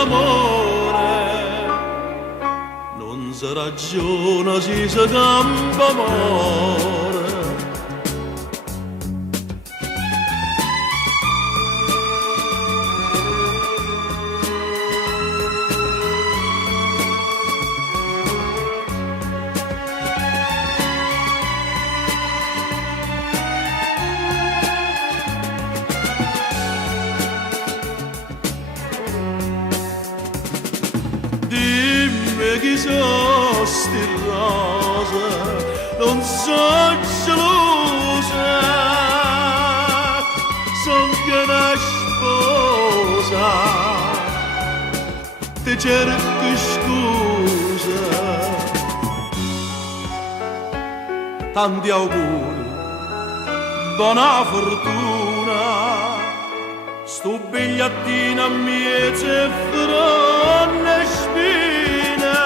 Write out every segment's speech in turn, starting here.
l'amore non si ragiona, si campa amore. Dimmi chi sono sti rose, non so gelosa, son che una sposa, ti cerco scusa. Tanti auguri, buona fortuna, sto bigliettino a miezze fronne spine,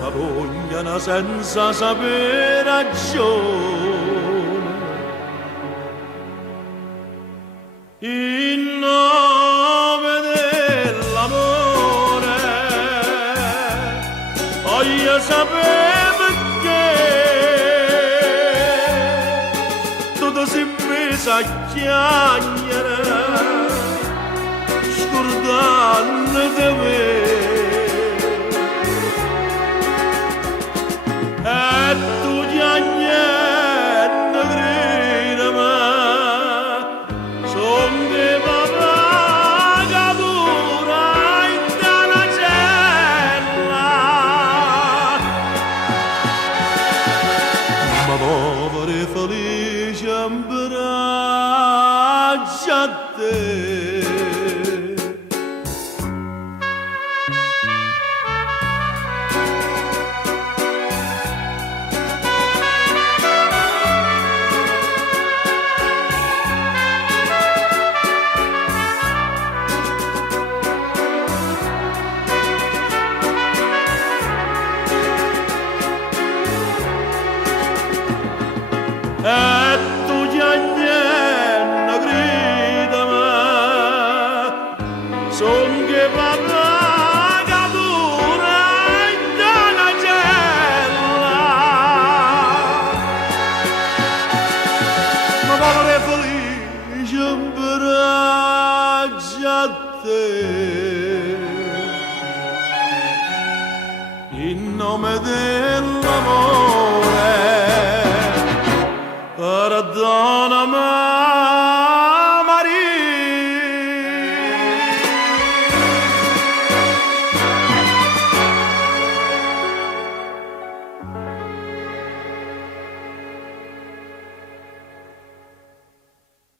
ma vogliono senza sapere ragione. In nome dell'amore voglio sapere perché tutto si è messo a chiacchiere scordando di me. E tu già niente credimi, son di papà che pure in dalla cella. Ma povero e felice abbraccia a te. E tu già niente credimi, son che papà che pure in dalla cella. Ma povero e felice abbraccia a te. In nome dell'amore perdonami.